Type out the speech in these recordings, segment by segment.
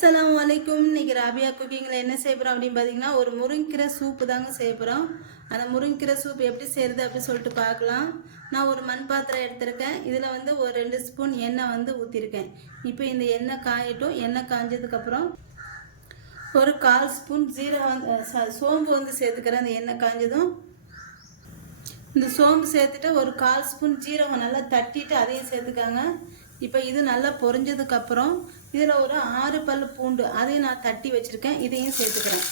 அஸ்லாம் வலைக்கும் இன்னைக்கு ராபியா குக்கிங்கில் என்ன செய்ய போகிறோம் அப்படின்னு பார்த்தீங்கன்னா ஒரு முருங்கீரை சூப்பு தாங்க செய்ய போகிறோம் அந்த முருங்கீரை சூப் எப்படி செய்கிறது அப்படி சொல்லிட்டு பார்க்கலாம். நான் ஒரு மண் பாத்திரம் எடுத்திருக்கேன். இதில் வந்து ஒரு ரெண்டு ஸ்பூன் எண்ணெய் வந்து ஊற்றிருக்கேன் இப்போ இந்த எண்ணெய் காயட்டும். எண்ணெய் காஞ்சதுக்கப்புறம் ஒரு கால் ஸ்பூன் ஜீரகம் வந்து ச- சோம்பு வந்து சேர்த்துக்கிறேன். அந்த எண்ணெய் காஞ்சதும் இந்த சோம்பு சேர்த்துட்டு ஒரு கால் ஸ்பூன் ஜீரகம் நல்லா தட்டிட்டு அதையும் சேர்த்துக்காங்க. இப்போ இது நல்லா பொரிஞ்சதுக்கப்புறம் இதில் ஒரு ஆறு பல் பூண்டு அதையும் நான் தட்டி வச்சுருக்கேன் இதையும் சேர்த்துக்கிறேன்.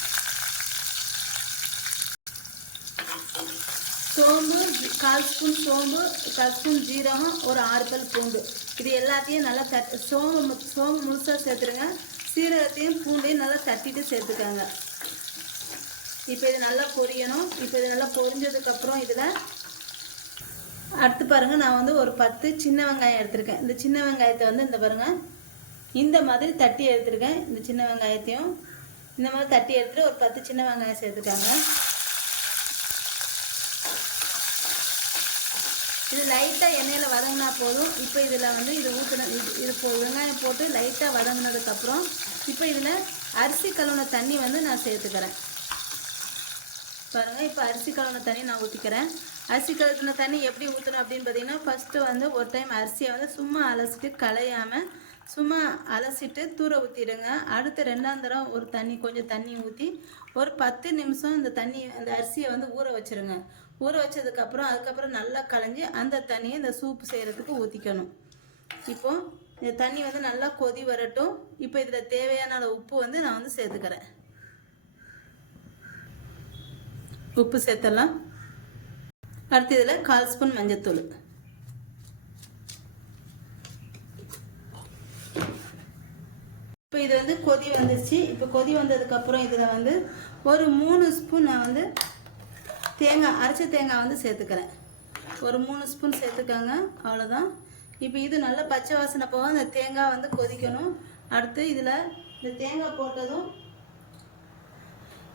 சோம்பு கால் ஸ்பூன் சோம்பு கால் ஸ்பூன் ஜீரகம் ஒரு ஆறு பல் பூண்டு. இது எல்லாத்தையும் நல்லா தட் சோம்பு சோம்பு முழுசாக சேர்த்துருங்க. சீரகத்தையும் பூண்டையும் நல்லா தட்டிட்டு சேர்த்துக்காங்க. இப்போ இது நல்லா பொரியணும். இப்போ இது நல்லா பொரிஞ்சதுக்கப்புறம் இதில் அடுத்து பாருங்கள் நான் வந்து ஒரு பத்து சின்ன வெங்காயம் எடுத்திருக்கேன். இந்த சின்ன வெங்காயத்தை வந்து இந்த பாருங்கள் இந்த மாதிரி தட்டி எடுத்திருக்கேன். இந்த சின்ன வெங்காயத்தையும் இந்த மாதிரி தட்டி எடுத்துட்டு ஒரு பத்து சின்ன வெங்காயம் சேர்த்துக்காங்க. இது லைட்டாக எண்ணெயில் வதங்கினா போதும். இப்போ இதில் வந்து இது ஊற்றின இது இது போ வெங்காயம் போட்டு லைட்டாக வதங்கினதுக்கப்புறம் இப்போ இதில் அரிசி கழுவுன தண்ணி வந்து நான் சேர்த்துக்கிறேன். பாருங்கள் இப்போ அரிசி கழுவுன தண்ணி நான் ஊற்றிக்கிறேன் அரிசி கழுத்துன தண்ணி எப்படி ஊற்றணும் அப்படின்னு பார்த்தீங்கன்னா ஃபஸ்ட்டு வந்து ஒரு டைம் அரிசியை வந்து சும்மா அலசிட்டு களையாமல் சும்மா அலசிட்டு தூர ஊற்றிடுங்க அடுத்து ரெண்டாம் தரம் ஒரு தண்ணி கொஞ்சம் தண்ணி ஊற்றி ஒரு பத்து நிமிஷம் இந்த தண்ணி அந்த அரிசியை வந்து ஊற வச்சிருங்க. ஊற வச்சதுக்கப்புறம் அதுக்கப்புறம் நல்லா களைஞ்சி அந்த தண்ணியை இந்த சூப் செய்கிறதுக்கு ஊற்றிக்கணும் இப்போது இந்த தண்ணி வந்து நல்லா கொதி வரட்டும். இப்போ இதில் தேவையான அளவு உப்பு வந்து நான் வந்து சேர்த்துக்கிறேன். உப்பு சேர்த்தலாம் அடுத்து இதில் கால் ஸ்பூன் மஞ்சத்தூள். இப்போ இது வந்து கொதி வந்துருச்சு. இப்போ கொதி வந்ததுக்கப்புறம் இதில் வந்து ஒரு மூணு ஸ்பூன் நான் வந்து தேங்காய் அரைச்ச தேங்காய் வந்து சேர்த்துக்கிறேன். ஒரு மூணு ஸ்பூன் சேர்த்துக்கோங்க அவ்வளோதான் இப்போ இது நல்லா பச்சை வாசனை போக அந்த தேங்காய் வந்து கொதிக்கணும். அடுத்து இதில் இந்த தேங்காய் போட்டதும்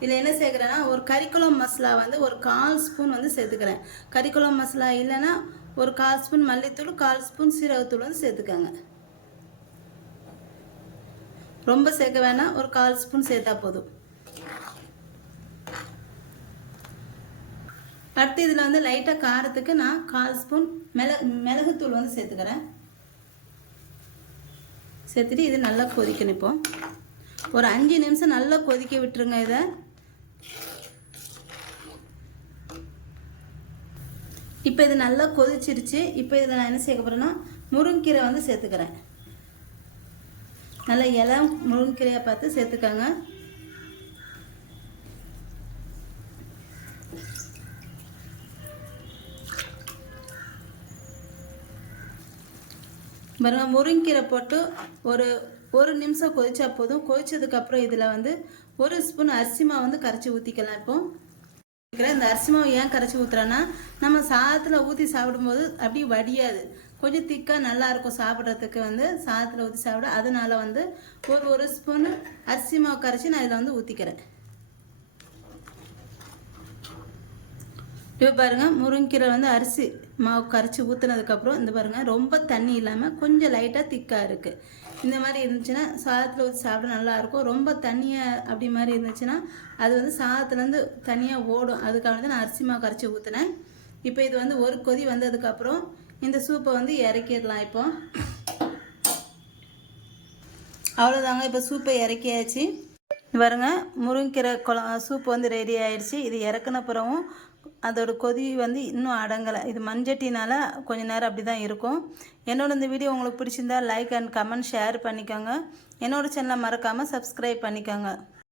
இதில் என்ன சேர்க்குறேன்னா ஒரு கறிக்குளம் மசாலா வந்து ஒரு கால் ஸ்பூன் வந்து சேர்த்துக்கிறேன். கறிக்குளம் மசாலா இல்லைன்னா ஒரு கால் ஸ்பூன் மல்லித்தூள் கால் ஸ்பூன் சீரகத்தூள் வந்து சேர்த்துக்கோங்க. ரொம்ப சேர்க்க வேணாம் ஒரு கால் ஸ்பூன் சேர்த்தா போதும். அடுத்து இதில் வந்து லைட்டாக காரத்துக்கு நான் கால் ஸ்பூன் மிள மிளகுத்தூள் வந்து சேர்த்துக்கிறேன். சேர்த்துட்டு இது நல்லா கொதிக்கணும் இப்போ. ஒரு அஞ்சு நிமிஷம் நல்லா கொதிக்க விட்டுருங்க இதை. இப்போ இது நல்லா கொதிச்சிருச்சு. இப்போ இதில் நான் என்ன சேர்க்க போகிறேன்னா முருங்கீரை வந்து சேர்த்துக்கிறேன். நல்லா இலை முருங்கீரையை பார்த்து சேர்த்துக்கோங்க. பாருங்க முருங்கீரை போட்டு ஒரு ஒரு நிமிஷம் கொதிச்சா போதும். கொதிச்சதுக்கப்புறம் இதில் வந்து ஒரு ஸ்பூன் அரிசி மாவு வந்து கரைச்சி ஊற்றிக்கலாம் இப்போ. இந்த அரிசி மாவு ஏன் கரைச்சி ஊற்றுறேன்னா நம்ம சாதத்தில் ஊற்றி சாப்பிடும்போது அப்படியே வடியாது. கொஞ்சம் திக்காக நல்லா இருக்கும் சாப்பிட்றதுக்கு வந்து சாதத்தில் ஊற்றி சாப்பிட. அதனால வந்து ஒரு ஒரு ஸ்பூன் அரிசி மாவு கரைச்சி நான் இதில் வந்து ஊற்றிக்கிறேன் இப்போ பாருங்கள் முருங்கீரை வந்து அரிசி மாவு கரைச்சி ஊற்றுனதுக்கப்புறம் இந்த பாருங்கள் ரொம்ப தண்ணி இல்லாமல் கொஞ்சம் லைட்டாக திக்காக இருக்குது இந்த மாதிரி இருந்துச்சுன்னா சாதத்தில் ஊற்றி சாப்பிட நல்லா இருக்கும். ரொம்ப தண்ணியாக அப்படி மாதிரி இருந்துச்சுன்னா அது வந்து சாதத்துலேருந்து தனியாக ஓடும். அதுக்காக வந்து நான் அரிசி மாவு கரைச்சி ஊற்றினேன் இப்போ இது வந்து ஒரு கொதி வந்ததுக்கப்புறம் இந்த சூப்பை வந்து இறக்கிடலாம் இப்போ. அவ்வளோதாங்க இப்போ சூப்பை இறக்கியாச்சு. பாருங்க முருங்கீரை குழ சூப் வந்து ரெடி ஆயிடுச்சு. இது இறக்குன பிறவும் அதோட கொதி வந்து இன்னும் அடங்கலை. இது மஞ்சட்டினால் கொஞ்ச நேரம் அப்படி தான் இருக்கும். என்னோட இந்த வீடியோ உங்களுக்கு பிடிச்சிருந்தா லைக் அண்ட் கமெண்ட் ஷேர் பண்ணிக்கோங்க. என்னோடய சேனலை மறக்காமல் சப்ஸ்கிரைப் பண்ணிக்கோங்க.